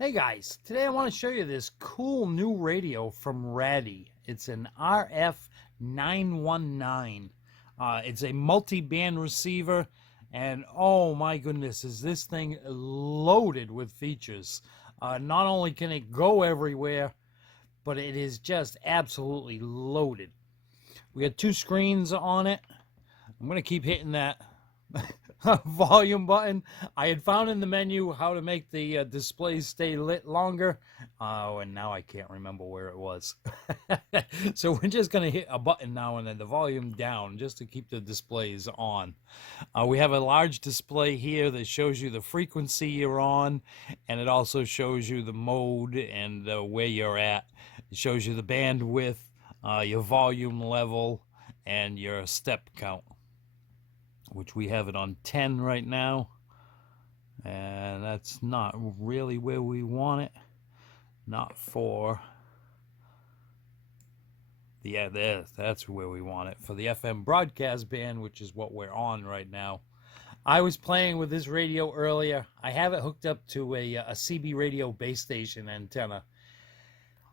Hey guys, today I want to show you this cool new radio from Raddy. It's an RF919. It's a multi-band receiver, and oh my goodness, is this thing loaded with features. Not only can it go everywhere, but it is just absolutely loaded. We got two screens on it. I'm going to keep hitting that volume button. I had found in the menu how to make the displays stay lit longer. And now I can't remember where it was. So we're just going to hit a button now and then the volume down just to keep the displays on. We have a large display here that shows you the frequency you're on, and it also shows you the mode and where you're at. It shows you the bandwidth, your volume level, and your step count, which we have it on 10 right now, and that's not really where we want it. Not for the that's where we want it for the FM broadcast band, which is what we're on right now. I was playing with this radio earlier. I have it hooked up to a CB radio base station antenna.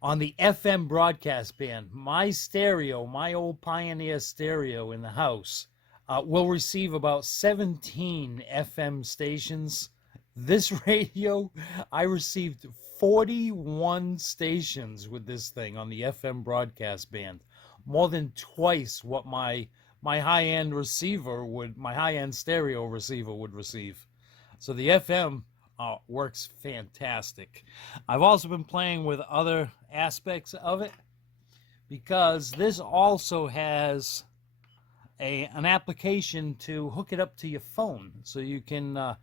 On the FM broadcast band, my stereo, my old Pioneer stereo in the house, will receive about 17 FM stations. This radio, I received 41 stations with this thing on the FM broadcast band. More than twice what my high-end receiver would, my high-end stereo receiver would receive. So the FM works fantastic. I've also been playing with other aspects of it because this also has an application to hook it up to your phone, so you can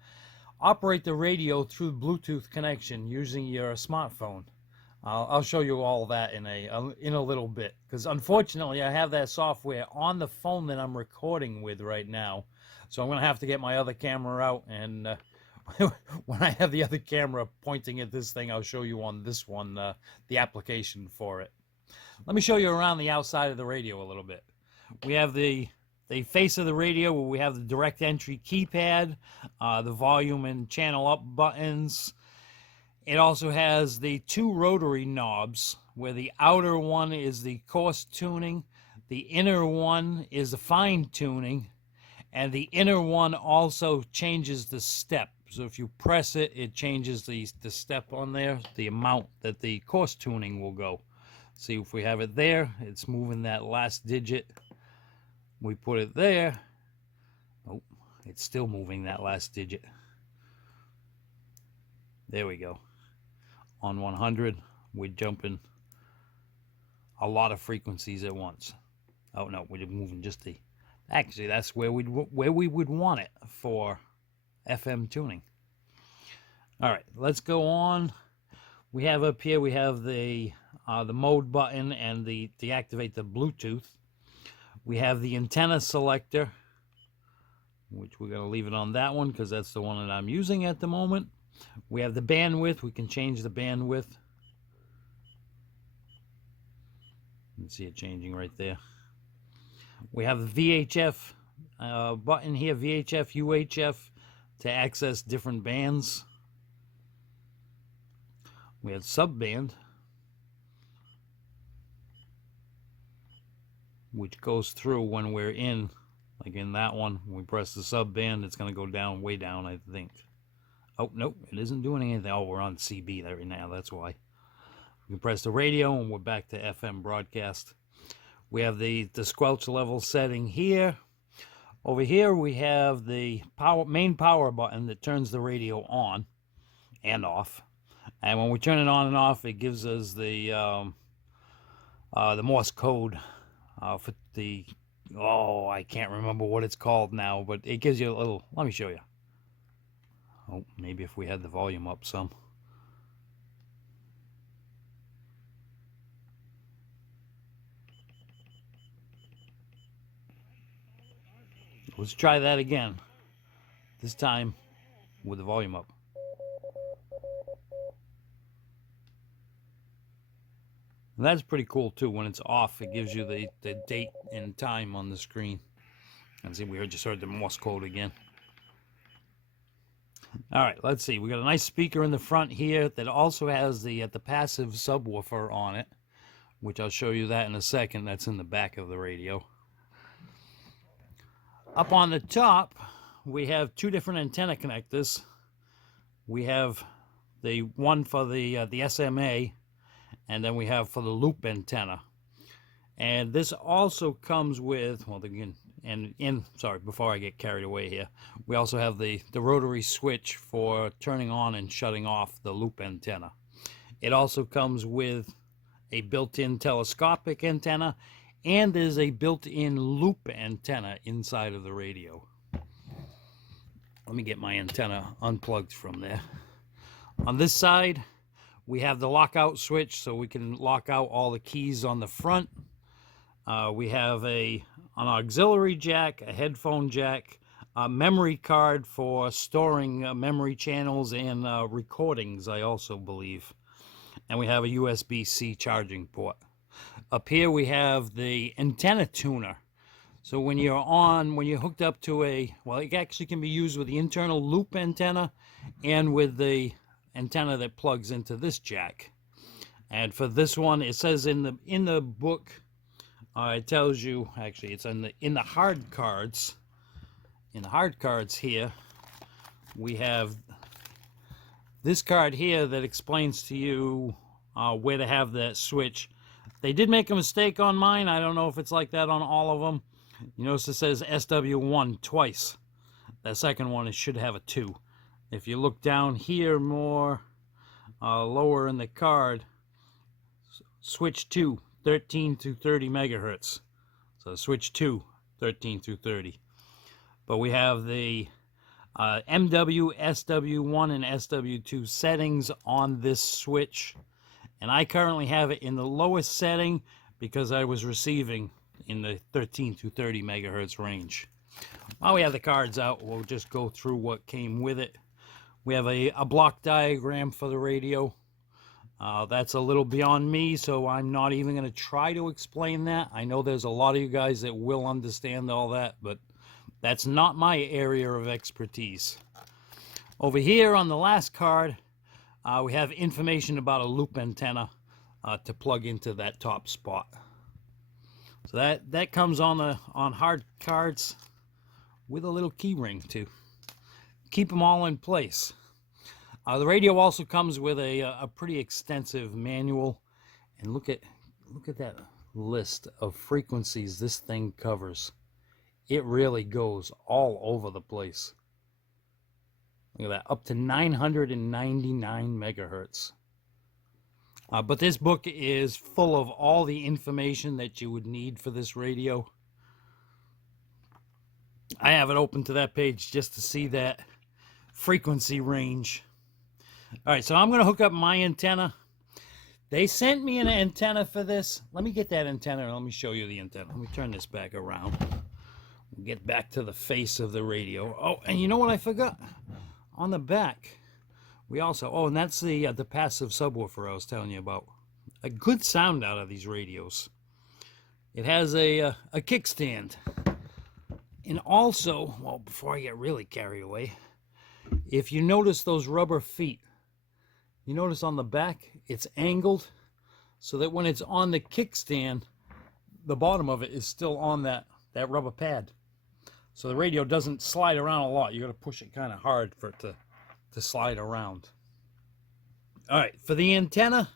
operate the radio through Bluetooth connection using your smartphone. I'll show you all that in a little bit, because unfortunately I have that software on the phone that I'm recording with right now, so I'm going to have to get my other camera out, and when I have the other camera pointing at this thing, I'll show you on this one the application for it. Let me show you around the outside of the radio a little bit. We have the face of the radio where we have the direct entry keypad, the volume and channel up buttons. It also has the two rotary knobs, where the outer one is the coarse tuning, the inner one is the fine tuning, and the inner one also changes the step. So if you press it, it changes the step on there, the amount that the coarse tuning will go. See, if we have it there, it's moving that last digit. We put it there. Oh, it's still moving that last digit. There we go. On 100, we're jumping a lot of frequencies at once. Oh no, we're moving just the. Actually, that's where we would want it for FM tuning. All right, let's go on. We have up here, we have the mode button and the deactivate the Bluetooth. We have the antenna selector, which we're going to leave it on that one because that's the one that I'm using at the moment. We have the bandwidth. We can change the bandwidth. You can see it changing right there. We have the VHF button here, VHF, UHF, to access different bands. We have subband, which goes through when we're in, like in that one. When we press the subband, it's going to go down, way down, I think. Oh, nope, it isn't doing anything. Oh, we're on CB right now, that's why. We can press the radio, and we're back to FM broadcast. We have the squelch level setting here. Over here, we have the main power button that turns the radio on and off. And when we turn it on and off, it gives us the Morse code for the, I can't remember what it's called now, but it gives you a little, let me show you. Oh, maybe if we had the volume up some. Let's try that again. This time with the volume up. And that's pretty cool too. When it's off, it gives you the date and time on the screen. And see, we just heard the Morse code again. All right, let's see. We got a nice speaker in the front here that also has the passive subwoofer on it, which I'll show you that in a second. That's in the back of the radio. Up on the top, we have two different antenna connectors. We have the one for the SMA, and then we have for the loop antenna. And this also comes with, well, again, sorry, before I get carried away here, we also have the rotary switch for turning on and shutting off the loop antenna. It also comes with a built-in telescopic antenna, and there's a built-in loop antenna inside of the radio. Let me get my antenna unplugged from there. On this side, we have the lockout switch, so we can lock out all the keys on the front. We have an auxiliary jack, a headphone jack, a memory card for storing memory channels and recordings, I also believe. And we have a USB-C charging port. Up here we have the antenna tuner. So when you're hooked up to well, it actually can be used with the internal loop antenna and with the antenna that plugs into this jack. And for this one, it says in the book, it tells you, actually it's in the hard cards. In the hard cards here, we have this card here that explains to you where to have that switch. They did make a mistake on mine. I don't know if it's like that on all of them. You notice it says SW1 twice. That second one, it should have a 2. If you look down here more lower in the card, switch 2, 13 to 30 megahertz. So switch 2, 13 through 30. But we have the MW, SW1, and SW2 settings on this switch. And I currently have it in the lowest setting because I was receiving in the 13 to 30 megahertz range. While we have the cards out, we'll just go through what came with it. We have a block diagram for the radio. That's a little beyond me, so I'm not even going to try to explain that. I know there's a lot of you guys that will understand all that, but that's not my area of expertise. Over here on the last card, we have information about a loop antenna to plug into that top spot. So that comes on hard cards with a little key ring to keep them all in place. The radio also comes with a pretty extensive manual, and look at that list of frequencies this thing covers. It really goes all over the place. Look at that, up to 999 megahertz. But this book is full of all the information that you would need for this radio. I have it open to that page just to see that frequency range. All right, so I'm going to hook up my antenna. They sent me an antenna for this. Let me get that antenna and let me show you the antenna. Let me turn this back around. We'll get back to the face of the radio. Oh, and you know what I forgot? On the back, we also, and that's the passive subwoofer I was telling you about. A good sound out of these radios. It has a kickstand. And also, well, before I get really carried away, if you notice those rubber feet, you notice on the back, it's angled so that when it's on the kickstand, the bottom of it is still on that rubber pad. So the radio doesn't slide around a lot. You got to push it kind of hard for it to slide around. All right, for the antenna,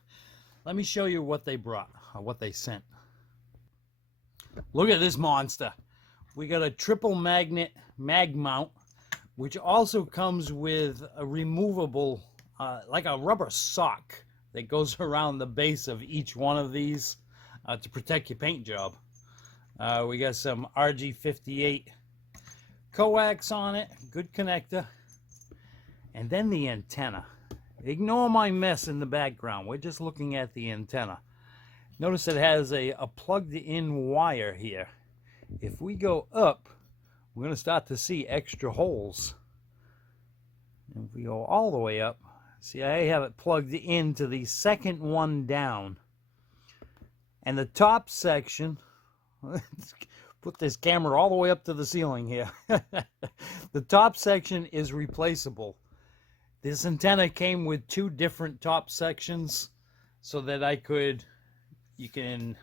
let me show you what they brought, or what they sent. Look at this monster. We got a triple magnet mag mount, which also comes with a removable, like a rubber sock that goes around the base of each one of these to protect your paint job. We got some RG58 coax on it, good connector. And then the antenna. Ignore my mess in the background. We're just looking at the antenna. Notice it has a plugged-in wire here. If we go up, we're going to start to see extra holes. And if we go all the way up, see, I have it plugged into the second one down. And the top section, put this camera all the way up to the ceiling here. The top section is replaceable. This antenna came with two different top sections so that you can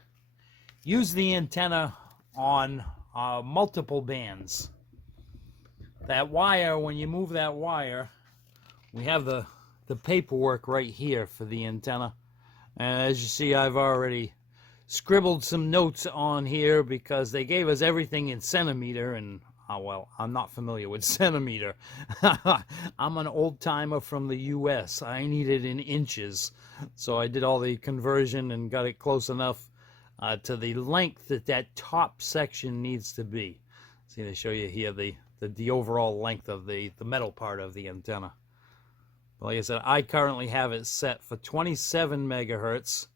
use the antenna on multiple bands. That wire, when you move that wire, we have the paperwork right here for the antenna. And as you see, I've already scribbled some notes on here because they gave us everything in centimeter, and well, I'm not familiar with centimeter. I'm an old timer from the US. I need it in inches. So I did all the conversion and got it close enough to the length that top section needs to be. See, they show you here the overall length of the metal part of the antenna. Like I said, I currently have it set for 27 megahertz,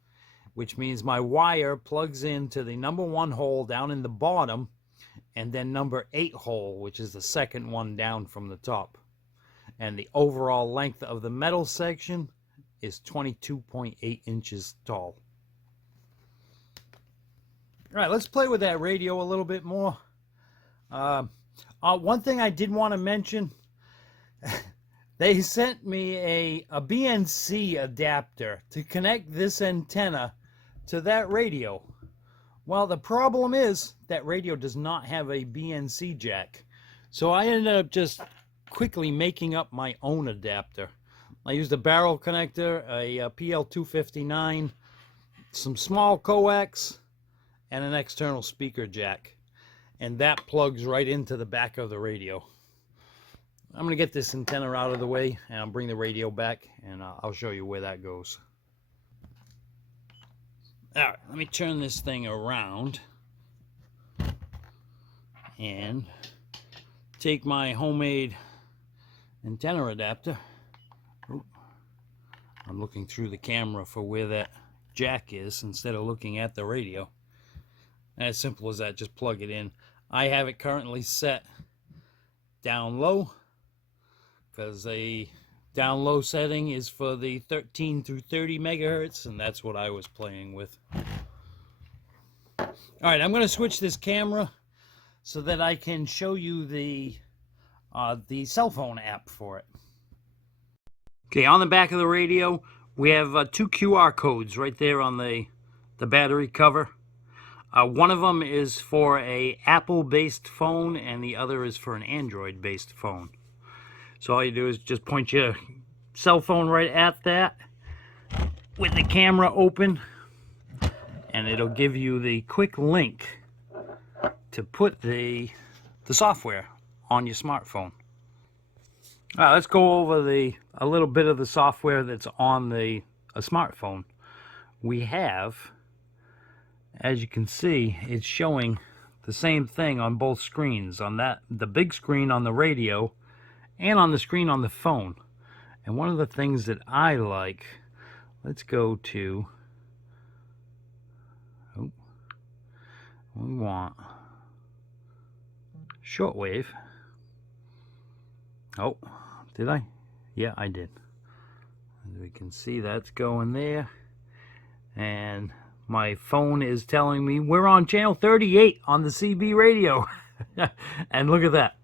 which means my wire plugs into the number 1 hole down in the bottom, and then number 8 hole, which is the second one down from the top. And the overall length of the metal section is 22.8 inches tall. All right, let's play with that radio a little bit more. One thing I did want to mention, they sent me a BNC adapter to connect this antenna to that radio. Well, the problem is that radio does not have a BNC jack. So I ended up just quickly making up my own adapter. I used a barrel connector, a PL259, some small coax, and an external speaker jack. And that plugs right into the back of the radio. I'm going to get this antenna out of the way, and I'll bring the radio back, and I'll show you where that goes. Alright, let me turn this thing around and take my homemade antenna adapter. Ooh, I'm looking through the camera for where that jack is instead of looking at the radio. As simple as that, just plug it in. I have it currently set down low because the down low setting is for the 13 through 30 megahertz, and that's what I was playing with. All right, I'm going to switch this camera so that I can show you the cell phone app for it. Okay, on the back of the radio, we have two QR codes right there on the battery cover. One of them is for a Apple-based phone, and the other is for an Android-based phone. So all you do is just point your cell phone right at that with the camera open, and it'll give you the quick link to put the software on your smartphone. All right, let's go over a little bit of the software that's on a smartphone. We have, as you can see, it's showing the same thing on both screens, on the big screen on the radio and on the screen on the phone. And one of the things that I like, let's go to, we want shortwave. Oh, did I? Yeah, I did. As we can see, that's going there. And my phone is telling me we're on channel 38 on the CB radio. And look at that.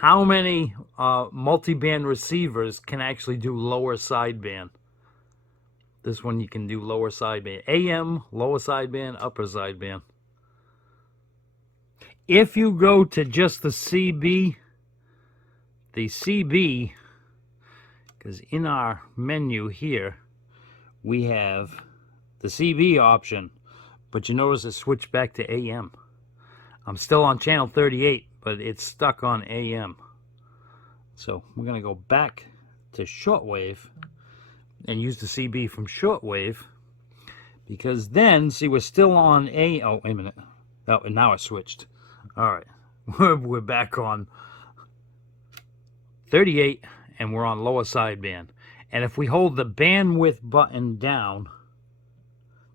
How many multi-band receivers can actually do lower sideband? This one you can do lower sideband. AM, lower sideband, upper sideband. If you go to just the CB, because in our menu here, we have the CB option, but you notice it switched back to AM. I'm still on channel 38, but it's stuck on AM. So we're going to go back to shortwave and use the CB from shortwave, because then, see, we're still on oh, wait a minute. Oh, and now it switched. All right. We're back on 38, and we're on lower sideband. And if we hold the bandwidth button down,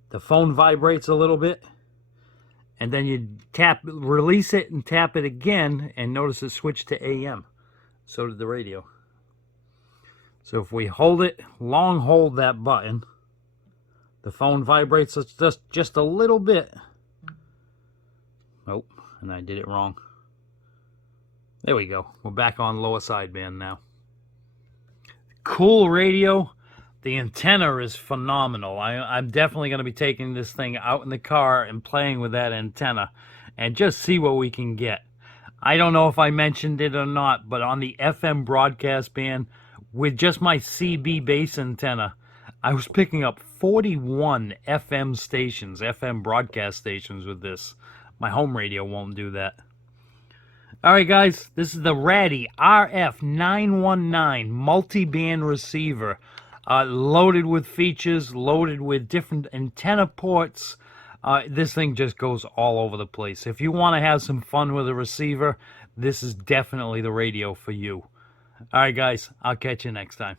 the phone vibrates a little bit, and then you release it and tap it again, and notice it switched to AM. So did the radio. So if we hold it, long hold that button, the phone vibrates just a little bit. Oh, and I did it wrong. There we go. We're back on lower sideband now. Cool radio. The antenna is phenomenal. I'm definitely going to be taking this thing out in the car and playing with that antenna and just see what we can get. I don't know if I mentioned it or not, but on the FM broadcast band, with just my CB base antenna, I was picking up 41 FM stations, FM broadcast stations with this. My home radio won't do that. All right, guys, this is the Raddy RF919 multi-band receiver, loaded with features, loaded with different antenna ports. This thing just goes all over the place. If you want to have some fun with a receiver, this is definitely the radio for you. All right, guys, I'll catch you next time.